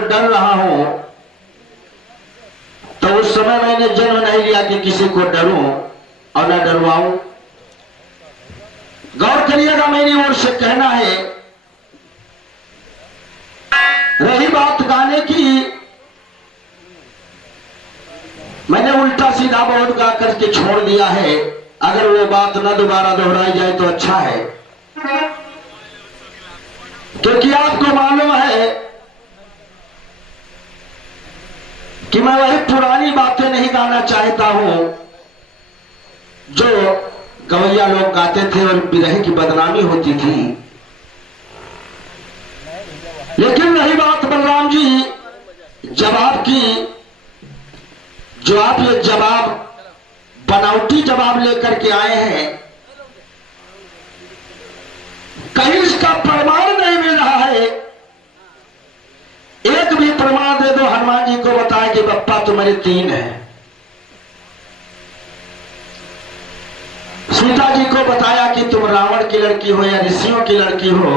डर रहा हूं तो उस समय मैंने जन्म नहीं लिया कि किसी को डरूं और न डरवाऊं। गौर करिएगा, मेरी ओर से कहना है। रही बात गाने की, मैंने उल्टा सीधा बहुत गा करके छोड़ दिया है। अगर वो बात न दोबारा दोहराई जाए तो अच्छा है, क्योंकि आपको मालूम है कि मैं वही पुरानी बातें नहीं गाना चाहता हूं जो गवैया लोग गाते थे और बिरहे की बदनामी होती थी। लेकिन रही बात बलराम जी जवाब की, जो आप ये जवाब बनावटी जवाब लेकर के आए हैं, कहीं इसका प्रमाण नहीं मिल रहा है। एक भी प्रमाण दे दो, हनुमान जी को बताया कि बप्पा तुम्हारे तीन है, सीता जी को बताया कि तुम रावण की लड़की हो या ऋषियों की लड़की हो।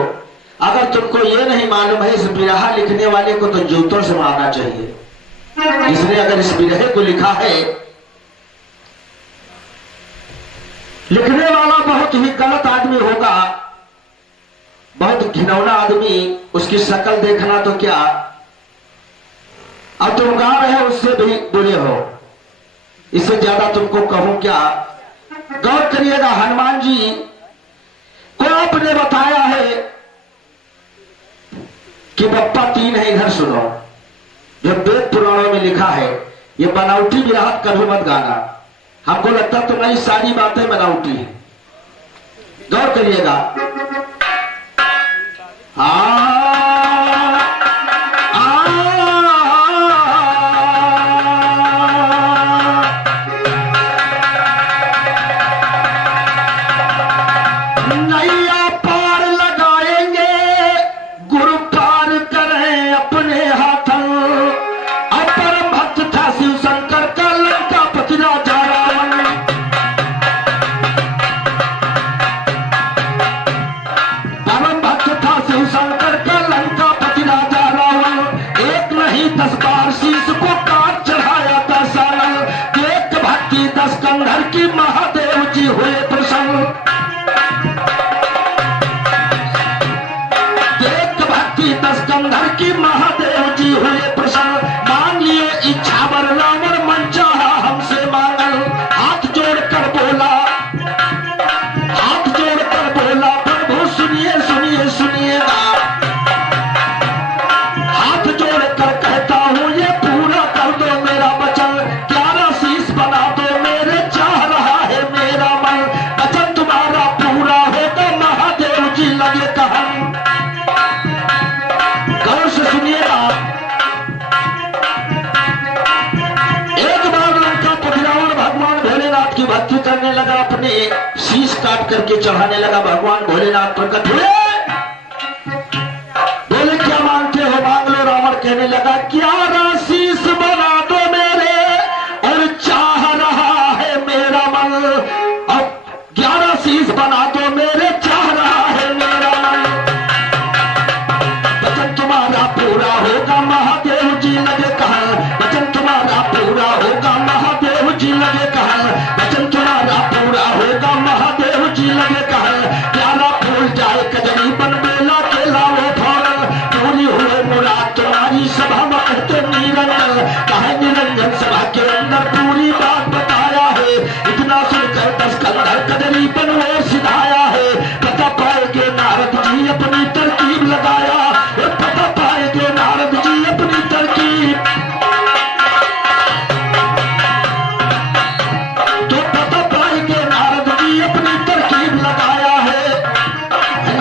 अगर तुमको ये नहीं मालूम है, इस बिरहा लिखने वाले को तो जूतों से मारना चाहिए। इसने अगर इस बिरहे को लिखा है, लिखने वाला बहुत ही गलत आदमी होगा, बहुत घिनौना आदमी। उसकी शक्ल देखना तो क्या, अब तुम गा रहे हो उससे भी बुरे हो, इससे ज्यादा तुमको कहूं क्या। गौर करिएगा, हनुमान जी को आपने बताया है कि बप्पा तीन है। इधर सुनो, जो वेद पुराणों में लिखा है, ये बनावटी बिरहा कभी मत गाना। हमको लगता तुम्हारी सारी बातें बनावटी है। गौर करिएगा। नैया पार लगाएंगे, गुरु पार करें अपने हाथों। अपर भक्त था शिव शंकर का, लंका पति राजा रावण। करके चढ़ाने लगा। भगवान भोलेनाथ प्रकट हुए, बोले क्या मांगते हो मांग लो। रावण कहने लगा 11 शीश बना दो मेरे, और चाह रहा है मेरा मन। अब 11 शीश बना दो मेरे, चाह रहा है मेरा मन। वचन तुम्हारा पूरा होगा महादेव जी लगे कहन, वचन तुम्हारा पूरा होगा महादेव जी लगे कहन, वचन तुम्हारा पूरा होगा महादेव जी लगे कहन। 11 फूल जाए कजरी बन बेला के लाओ फौरन, पूरी हुए मुराद तुम्हारी सभा में कहते निरंजन। कहे निरंजन सभा के अंदर पूरी बात बताया है, इतना सुनकर 10 कंधर कजरी बन वो सिधाया है। पता पाएंगे नारद जी अपनी तरकीब लगाया, पता पाएंगे नारद जी अपनी तरकीब, तो पता पाएंगे नारद जी अपनी तरकीब लगाया है।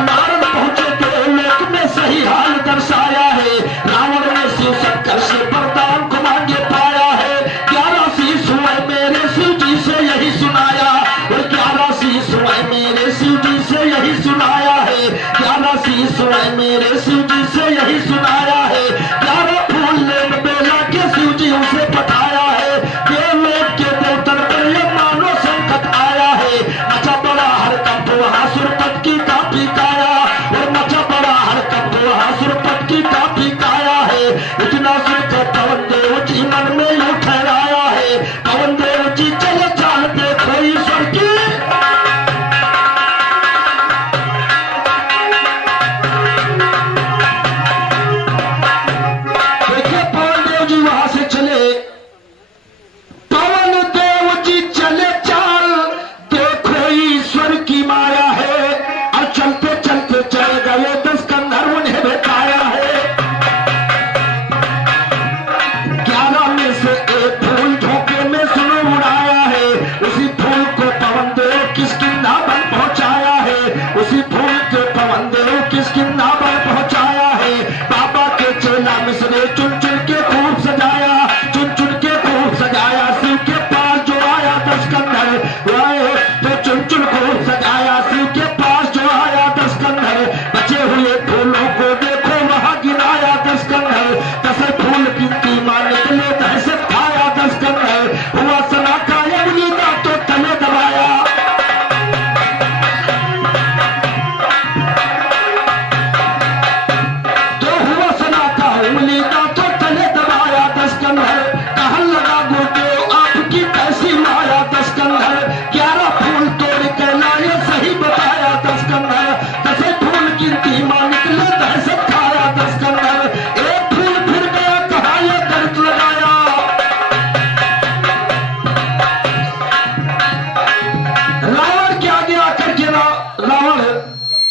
नारद पहुंचे देवलोक में सही हाल दर्शाया है। रावण ने शिव शंकर से वरदान को मांगे पाया है। 11 शीश हुए मेरे शिव जी से यही सुनाया, और 11 शीश हुए मेरे शिव जी से यही सुनाया है। 11 शीश हुए मेरे शिव जी से यही सुनाया है। 11 फूल ले बेला के शिव जी उसे पठाया है। देवलोक के देवतन पर यह मानो संकट आया है। मचा बड़ा हरकंप वहां सुरपत की काफी काया, और मचा बड़ा हरकंप वहां सुरपत की काफी काया है। इतना सुनकर पवन देव जी मन में यूं ठहराया है। पवन देव जी चले चाल देखो ईश्वर की, देखिए पवन देव जी वहां से चले। पवन देव जी चले चाल देखो ईश्वर की माया है, और चलते चलते चले गए 10 कंधर उन्हें भेटाया है। 11 में से एक फूल झोंके में सुनो उड़ाया है। उसी फूल को पवन देव किसकिंधा बन पहुंचाया है। उसी फूल के पवन देव किसकिंधा बन पहुंचाया है। बाबा के चेला मिसरे चुन चुन के खूब सजाया, चुन चुन के खूब सजाया। शिव के पास जो आया 10 कंधर, तो चुन चुन खूब सजाया। शिव के पास जो आया 10 कंधर, बचे हुए फूलों को देखो वहां गिनाया 10 कंधर। 10 फूल गिनती माने के लिए दहशत खाया 10 कंधर। हुआ सना का उंगली का तो तले दबाया, तो हुआ सना का उंगली का तो तले दबाया 10 कंधर। कहन लगा गुरुदेव आपकी कैसी माया 10 कंधर। 11 फूल तोड़ के लाए सही बताया 10 कंधर। 10 फूल गिनती मान के लिए दहशत खाया 10 कंधर। एक फूल फिर गया कहा ये दर्द लगाया। रावण के आगे आकर के रावण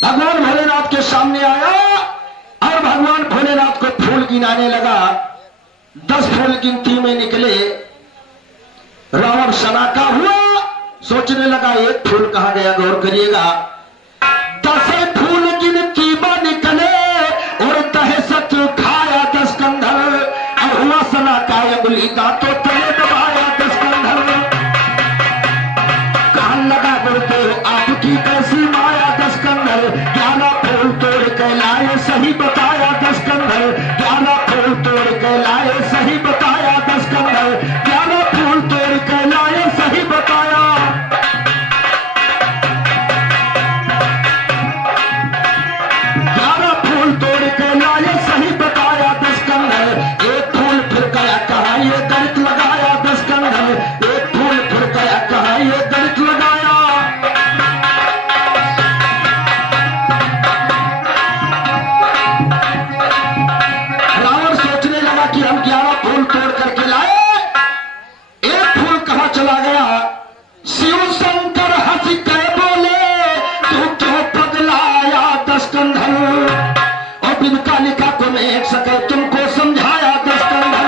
भगवान भोलेनाथ के सामने आया, और भगवान भोलेनाथ को फूल गिनाने लगा। 10 फूल गिनती में निकले। रावण सनाका हुआ, सोचने लगा एक फूल कहा गया, गौर करिएगा। 10 फूल गिनती में निकले, और दहशत खाया 10 कंधर। और हुआ सनाका उंगली का तो तले दबाया 10 कंधर। कहन लगा गुरुदेव आपकी कैसी माया 10 कंधर। 11 फूल तोड़ के लाए सही बताया 10 कंधर। 11 फूल तोड़ के लाए सही बताया 10 कंधर। 11 फूल तोड़ के लाए सही बताया। 11 फूल तोड़ के लाए सही बताया 10 कंधर। एक फूल फिर गया कहा ये दर्द लगाया 10 कंधर। एक फूल फिर गया कहा ये दर्द लगाया। रावण सोचने लगा कि हम 11 फूल तोड़ करके लाए, एक फूल कहां चला गया। शिव शंकर हंस के बोले तू क्यों पगलाया 10 कंधर। और बिनका लिखा को मैं एक सके तुमको समझाया 10 कंधर।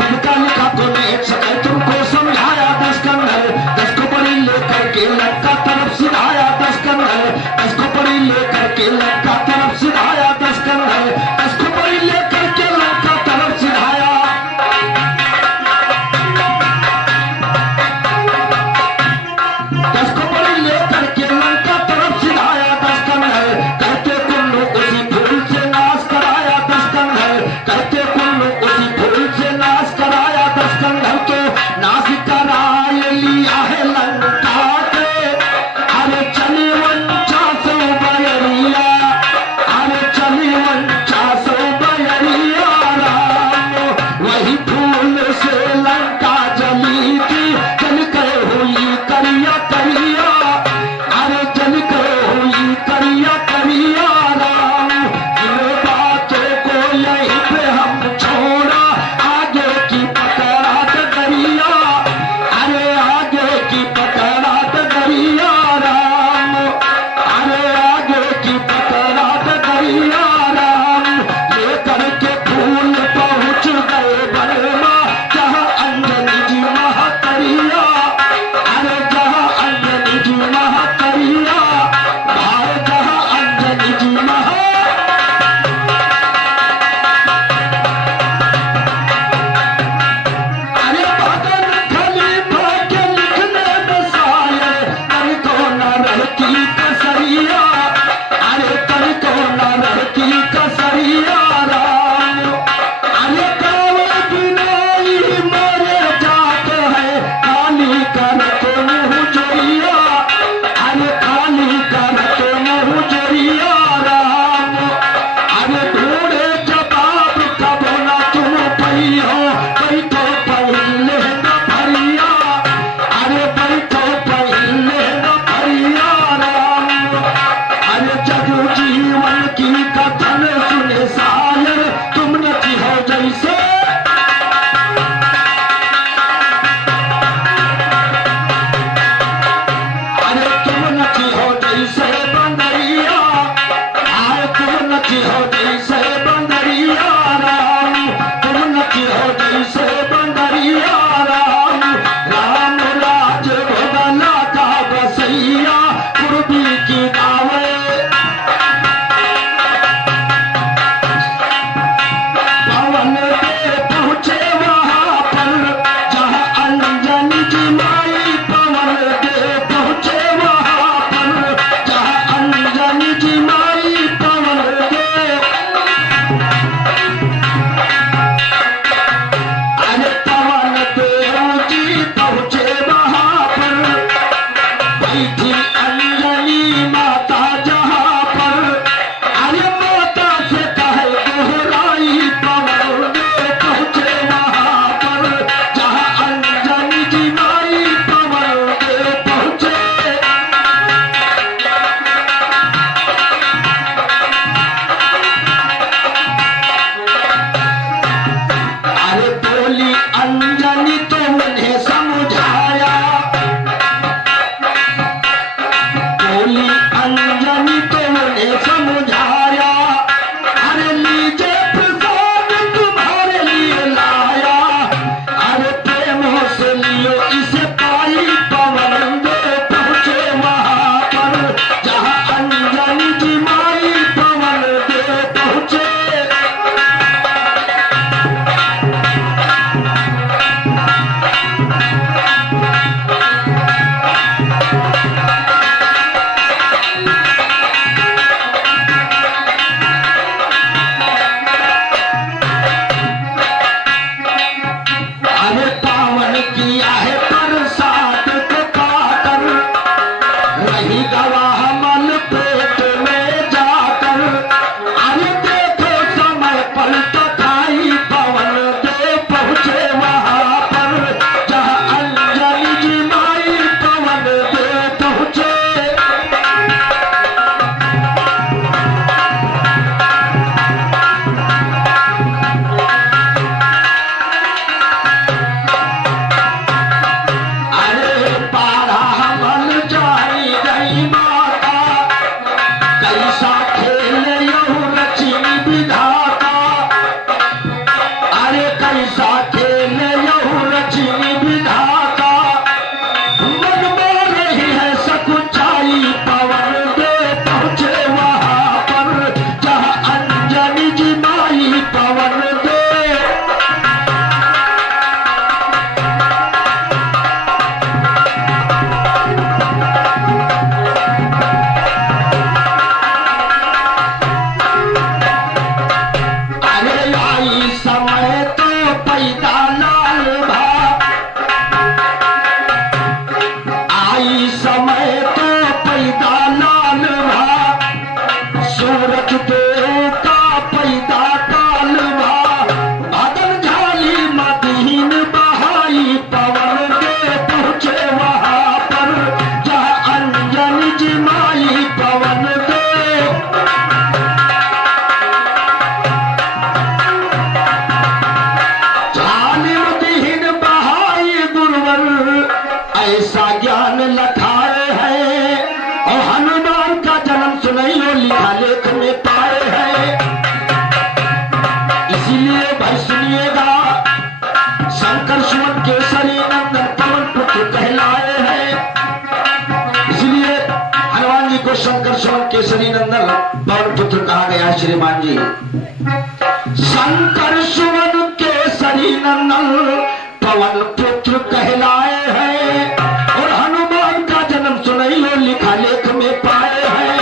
बिनका लिखा को मैं एक सके तुमको समझाया 10 कंधर। 10 को बड़ी लेकर के लंका तरफ सिधाया 10 कंधर। 10 को बड़ी लेकर के लंका तरफ सिधाया 10 कंधर। 10 को बड़ी लेकर के लंका तरफ सिधाया। वसुदेव का पैदा कालवा बादल झाली मदीन बहाई पवन के पहुंचे वहां पर जहाँ अंजन जिमाई पवन के झाली मदीन बहाई गुरुवर ऐसा ज्ञान लखाए हैं और हनुमान का जन्म सुनैयो लिखा लेख में पाए हैं। इसीलिए भाई सुनिएगा शंकर सुमन केसरी नंदन पवन पुत्र कहलाए हैं। इसलिए हनुमान जी को शंकर सुमन केसरी नंदन पवन पुत्र कहा गया। श्रीमान जी शंकर सुमन केसरी नंदन पवन पुत्र कहलाए हैं और हनुमान का जन्म सुनैयो लिखा लेख में पाए हैं।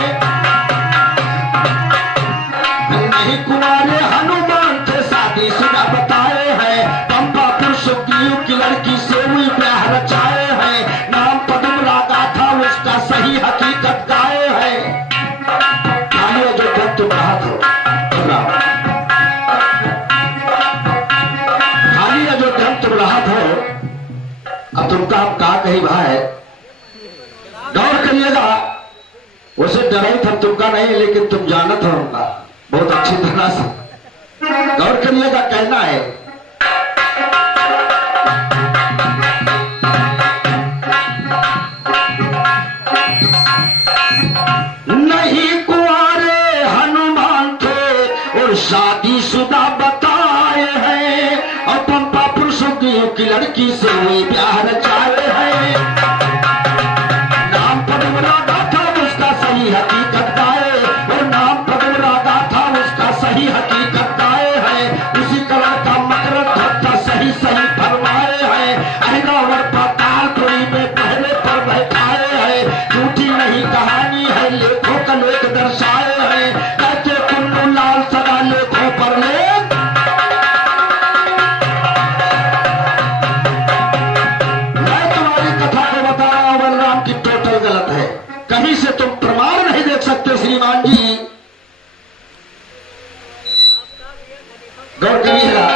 नहीं कुंवारे हनुमान थे शादी शुदा बताए हैं। पंपापुर सुग्रीव की लड़की से हुई ब्याह रचाए हैं। नाम पद्म रागा था उसका सही हकीकत गाए हैं। खाली जो भक्त रहा था खाली जो ग्रंथ रहा था। अब तुमका हम कहा कही भाई गौर करिएगा। उसे डराई था तुमका नहीं लेकिन तुम जानत हो उनका बहुत अच्छी तरह से। गौर करिएगा कहना है नहीं कुंवारे हनुमान थे और शादीशुदा बताए हैं और पंपापुर सुग्रीव की लड़की से हुई ब्याह रचाए हैं। नाम पद्म रागा था उसका सही हकीकत गाए और नाम पद्म रागा था उसका सही हकीकत गाए हैं। उसी कलर का मकर था सही सही फरमाए हैं। अहिरावण पातालपुरी में पहले पर बैठाए हैं। झूठी नहीं कहानी है लेखों का लेख दर्शाए हैं। कहते कुल्लू लाल सदा लेखों पर लेख। मैं तुम्हारी कथा को बता रहा हूं बलराम की टोटल गलत है। कहीं से तुम प्रमाण नहीं देख सकते श्रीमान जी। गौर करिएगा।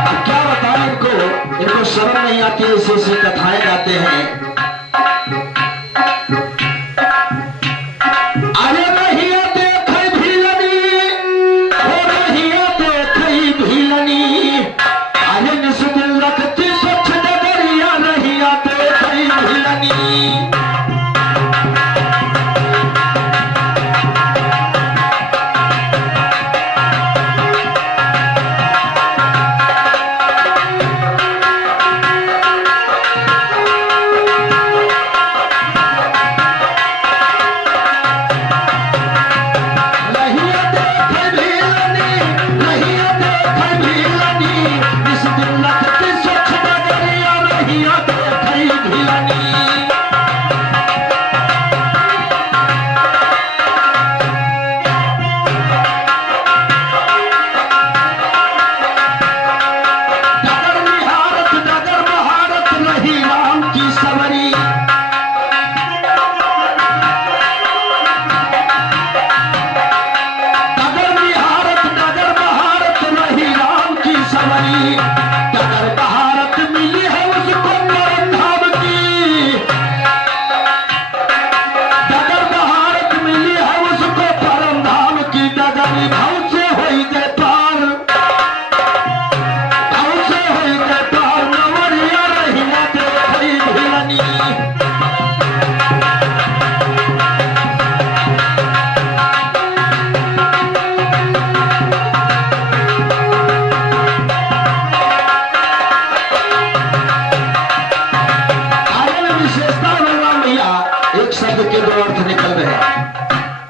अब क्या बताएं इनको शर्म नहीं आती है। ऐसी कथाएं गाते हैं। अरे नहीं देख भीलनी हो नहीं देख भीलनी। अरे निस दिल रखती स्वच्छ डगरिया नहीं देख भीलनी।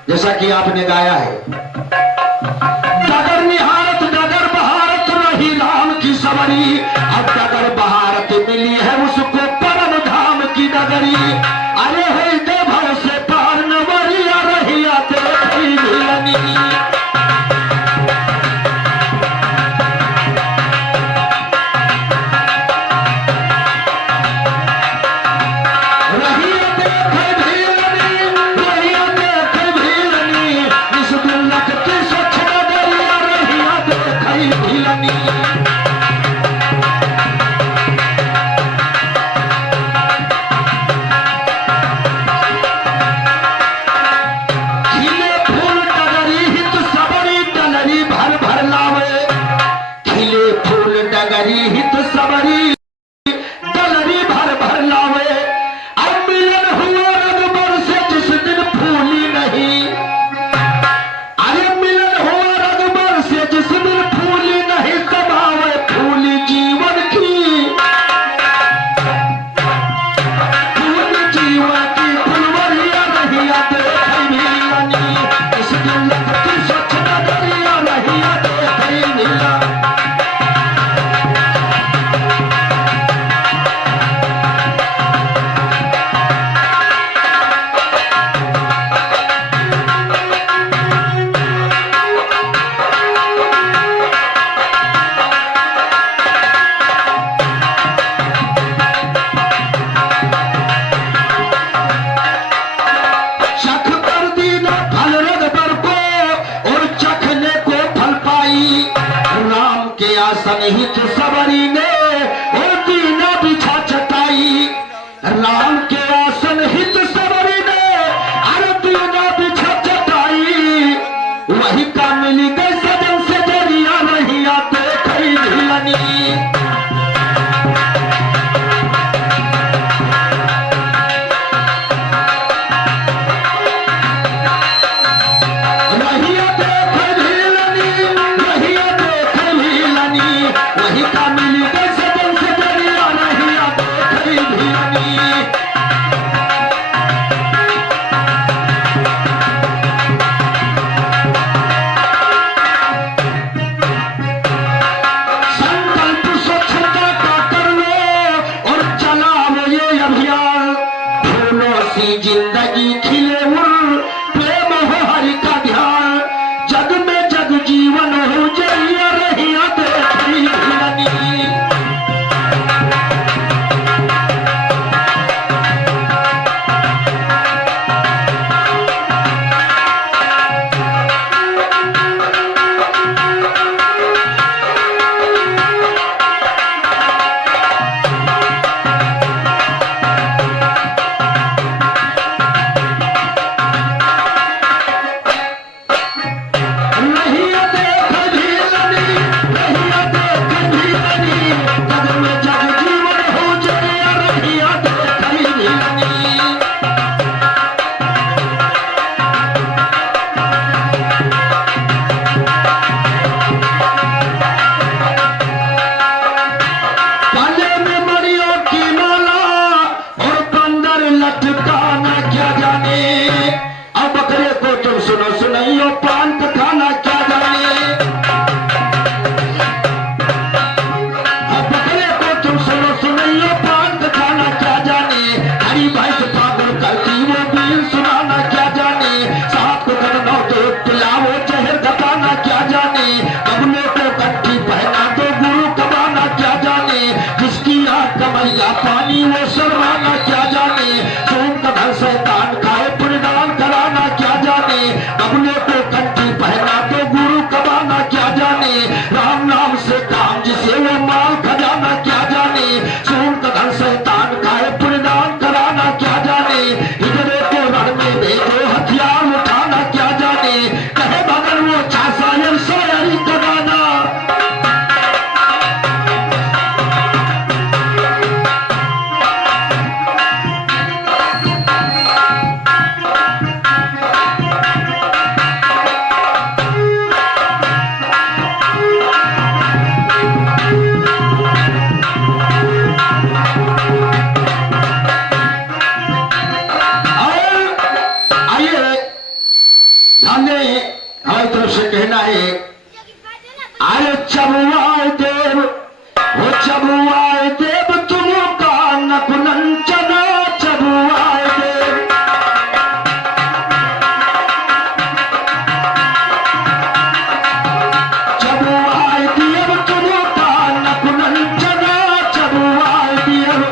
जैसा कि आपने गाया है। डगर निहारत डगर बहारत रही राम की सवरी। अब डगर बहारत मिली है उसको परम धाम की नगरी। अरे है देव से पार नवरिया रही आते मिलनी। रही देख भीलनी जिंदगी खिले उर प्रेम हो हरि का ध्यान जग में जग जीवन हो जइया रहिया देखी भिलनी पानी वो शर्माना क्या जाने सोम का धन शैतान खाए परिणाम कराना क्या जाने बबले को कंठी पहना तो गुरु कमाना क्या जाने राम नाम से काम जिसे वो माल खजाना क्या जाने सोम का धन शैतान खाए परिणाम कराना क्या जाने हिजड़े को रण में भेजो हथियार उठाना क्या जाने कहे मगर वो छासायर सोयरी कमाना हमारी तरफ से कहना है अरे चबुआए देव वो चबुआए देव तुम का नकुनंचना चबुआए देव चबुआए देव तुम का नकुनंचना चबुआए देव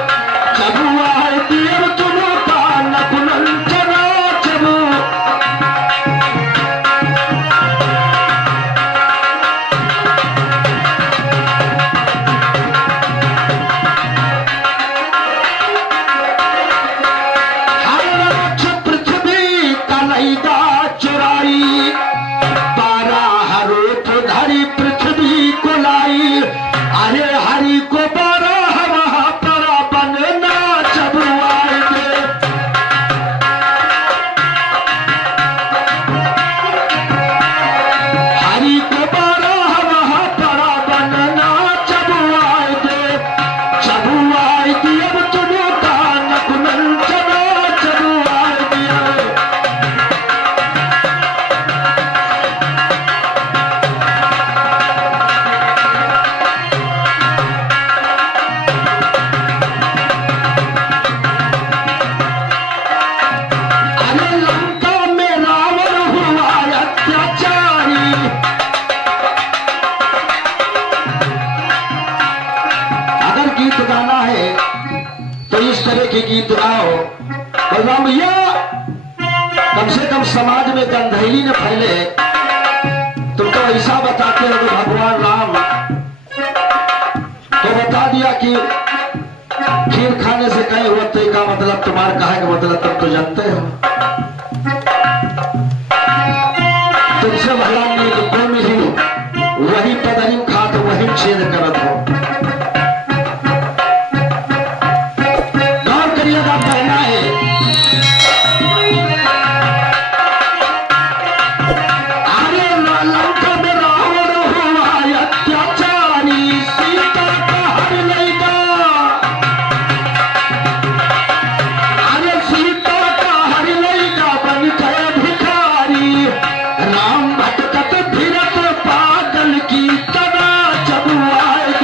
तुम का नकुनंचना चबु गीत गाओ बलराम भैया कम से कम समाज में गंधैली न फैले तुम तो ऐसा बताते हो कि भगवान राम तो बता दिया कि खीर खाने से कहे हुआ तो का मतलब तुम्हारा कहा का मतलब तुम तो जानते हो तुमसे भला नींद को मिली वही पदरी खा तो वही छेद करत हो कहना है अरे लंका में रावण हुआ अत्याचारी सीता का हर लेगा अरे सीता का हर लेगा बन गए भिखारी राम भटकत फिरत पागल की तना चबुआए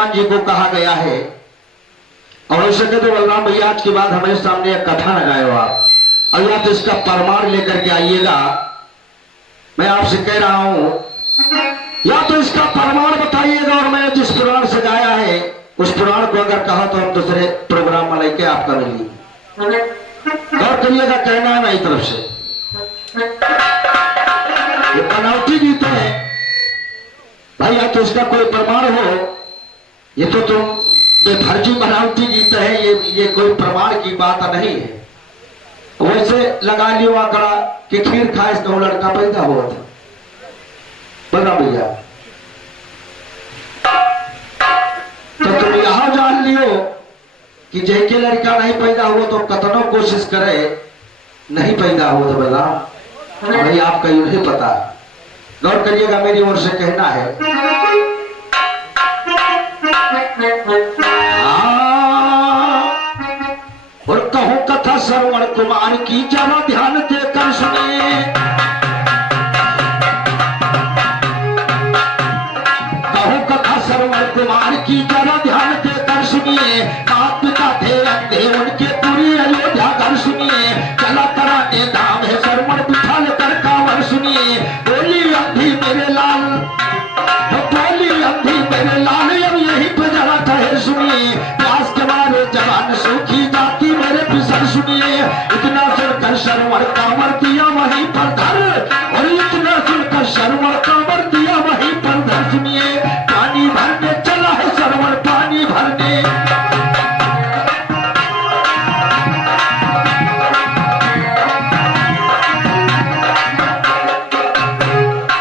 हनुमान जी को कहा गया है। और हो सके तो बलराम भैया आज के बाद हमारे सामने एक कथा लगाए हो आप, और या तो इसका प्रमाण लेकर के आइएगा। मैं आपसे कह रहा हूं, या तो इसका प्रमाण बताइएगा, और मैंने जिस पुराण से गाया है उस पुराण को अगर कहा तो हम दूसरे प्रोग्राम में लेके आपका मिली गौर करिएगा। कहना है मेरी तरफ से, ये बनावटी गीत है भाई, या तो इसका कोई प्रमाण हो। ये तो तुम बेफर्जी बनावटी गीत है, ये कोई प्रमाण की बात नहीं है। वैसे लगा लियो आंकड़ा कि खीर खाए तो लड़का पैदा हुआ था, बना भैया। तो तुम यहां जान लियो कि जैके लड़का नहीं पैदा हुआ तो कतनों कोशिश करे नहीं पैदा हुआ तो बोला भाई आपका यू नहीं पता। गौर करिएगा, मेरी ओर से कहना है। और कहूं कथा श्रवण कुमार की, जरा ध्यान देकर सुनिए। कहूं कथा श्रवण कुमार की, जरा ध्यान देकर सुनिए। बाप पिता थे अंधे, उनके पूरी अयोध्या घर सुनिए। चला कराने धाम है श्रवण बिठाल कर कांवर सुनिए। बोली अंधी मेरे लाल, बोली अंधी मेरे लाल, अब यही पे जरा ठहर सुनिए। प्यास के मारे जवान सूखी जाती मेरे पिसर सुनिए। इतना सुनकर श्रवण कांवर दिया वहीं पर धर, और इतना सुनकर श्रवण कांवर दिया वहीं पर धर सुनिए। पानी भरने चला है श्रवण, पानी भरने।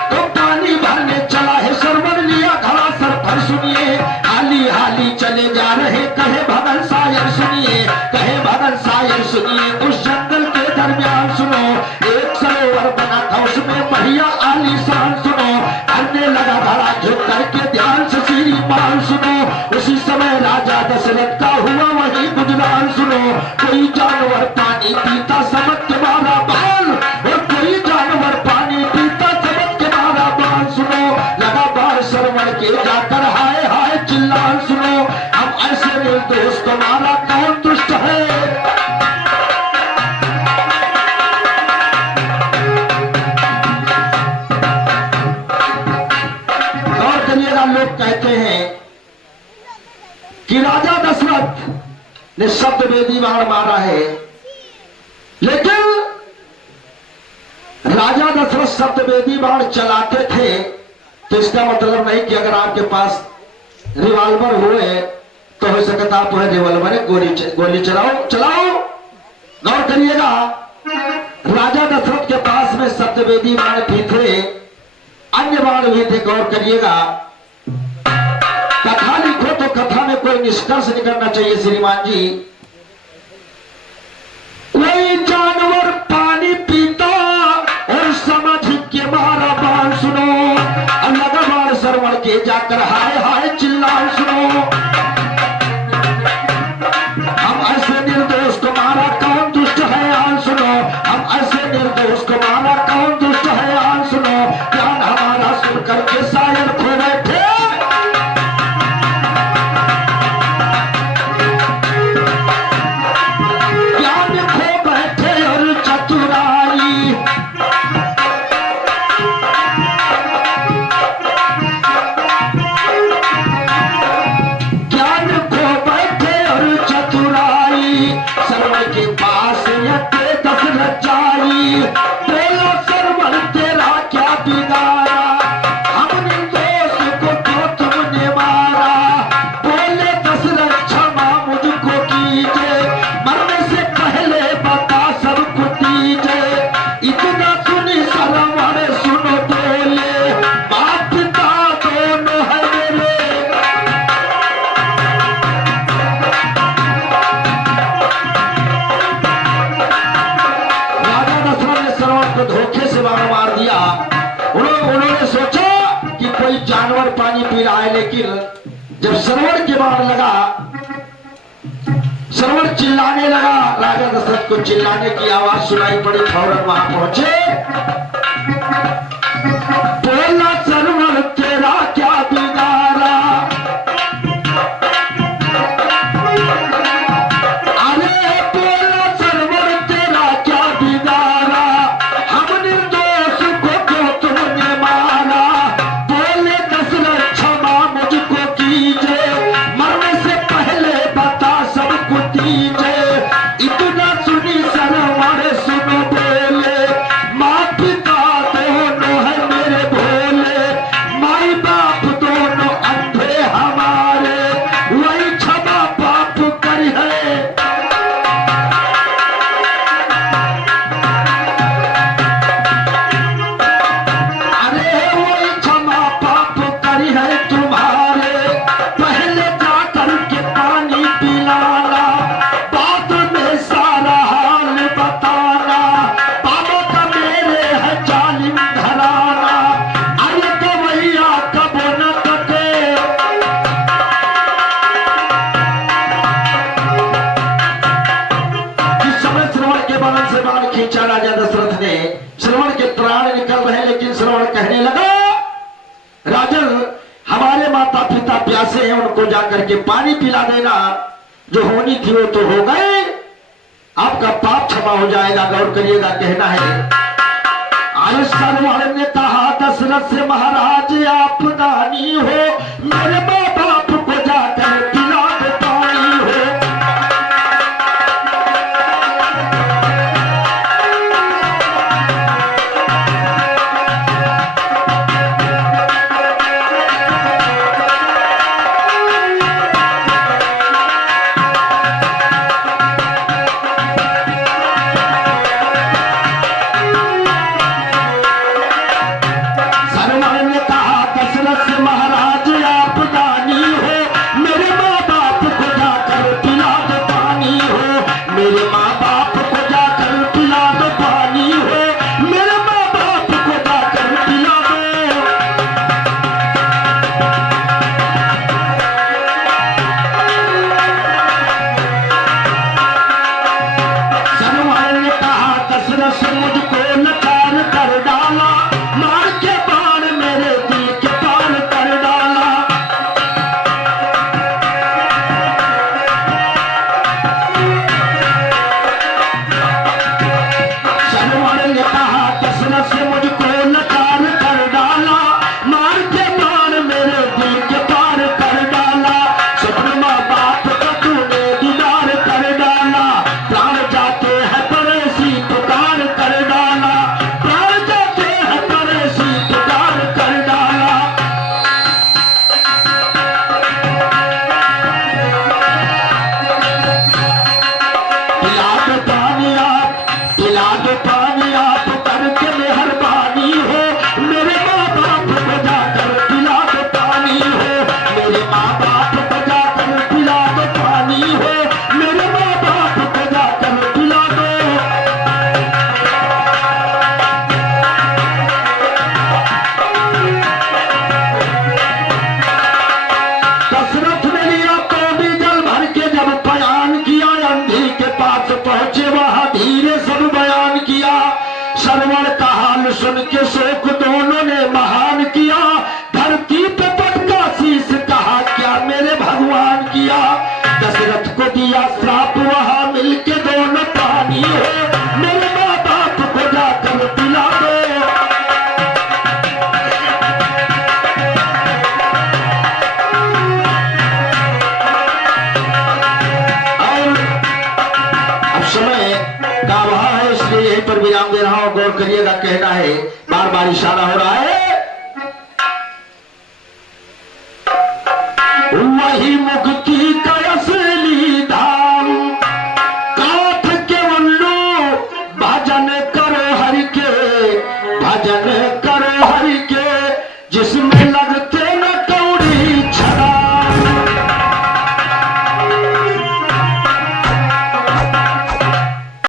तो पानी भरने चला है श्रवण, लिया घड़ा सर पर सुनिए। हाली हाली चले जा रहे कहे भगन सायर सुनिए, कहे भगन सायर सुनिए। उस जंगल के दरमियान सुनो, एक सरोवर बना था उसमें बढ़िया आलीशान सुनो। भरने लगा घड़ा झुक करके ध्यान से श्रीमान सुनो। उसी समय राजा दशरथ का हुआ वही गुजरान सुनो। कोई जानवर पानी पीता समझ के मारा बाल, और कोई जानवर पानी पीता समझ के मारा बाल सुनो। लगा बाल श्रवण के जाकर हाय हाय चिल्लान सुनो। हम ऐसे निर्दोष को मारा कौन दुष्ट है। गौर करिएगा, लोग कहते हैं कि राजा दशरथ ने शब्द वेदी बाण मारा है, लेकिन राजा दशरथ शब्द वेदी बाण चलाते थे तो इसका मतलब नहीं कि अगर आपके पास रिवॉल्वर हुए तो हो सकता आप रिवॉल्वर गोली चलाओ। गौर करिएगा, राजा दशरथ के पास में शब्दवेदी बाण भी थे, अन्य बाण भी थे। गौर करिएगा, कथा लिखो तो कथा में कोई निष्कर्ष निकलना चाहिए श्रीमान जी। कोई जानवर पानी पीता और समझ के मारा बाण सुनो। अलग बाण श्रवण के जाकर हाय हाय चिल्लान सुनो। हम ऐसे निर्दोष को मारा कौन दुष्ट है आन सुनो। हम ऐसे निर्दोष को मारा कौन दुष्ट है आन सुनो। ज्ञान हमारा सुन करके शायर खो बैठे। ज्ञान खो बैठे और चतुराई। ज्ञान खो बैठे और चतुराई। श्रवण के पास यते दशरथ जाई। बोलो श्रवण तेरा क्या बिगाड़ा, हम निर्दोष को क्यों तुमने मारा। बोले दशरथ क्षमा मुझको कीजिए, मरने से पहले बता सबको दीजिए। इतना सुनी श्रवण सुनो बोले, बाप पिता दोनों है मेरे। राजा दशरथ ने श्रवण को धोखे से बाण मार दिया। उन्होंने सोचा कि कोई जानवर पानी पी रहा है, लेकिन जब श्रवण के बाण लगा, श्रवण चिल्लाने लगा। राजा दशरथ को चिल्लाने की आवाज सुनाई पड़ी, फौरन वहां पहुंचे। बोला श्रवण तेरा क्या बिगाड़ा, प्राण खींचा राजा दशरथ ने। श्रवण के प्राण निकल रहे, लेकिन श्रवण कहने लगा, राजन हमारे माता पिता प्यासे हैं, उनको जाकर के पानी पिला देना। जो होनी थी वो तो हो गए, आपका पाप क्षमा हो जाएगा। गौर करिएगा, कहना है श्रवण ने कहा दशरथ से, महाराज आप दानी हो, मेरे माँ बाप को जाकर पिला दो पानी हो। श्रवण का हाल सुन के शोक दोनों ने महान किया। धरती पे पटका शीश, कहा क्या मेरे भगवान किया। दशरथ को दिया श्राप, वहां मिलके दोनों पानी हो, मेरे माँ बाप को जाकर पिला दो। अब समय का अभाव है, इसलिए यहीं पर विराम दे रहा हूं। गौर करिएगा, कहना है, बार बार इशारा हो रहा है, वही मुक्ति का असली धाम, काठ के उल्लू भजन करो हरि के, भजन करो हरि के, जिसमें लगते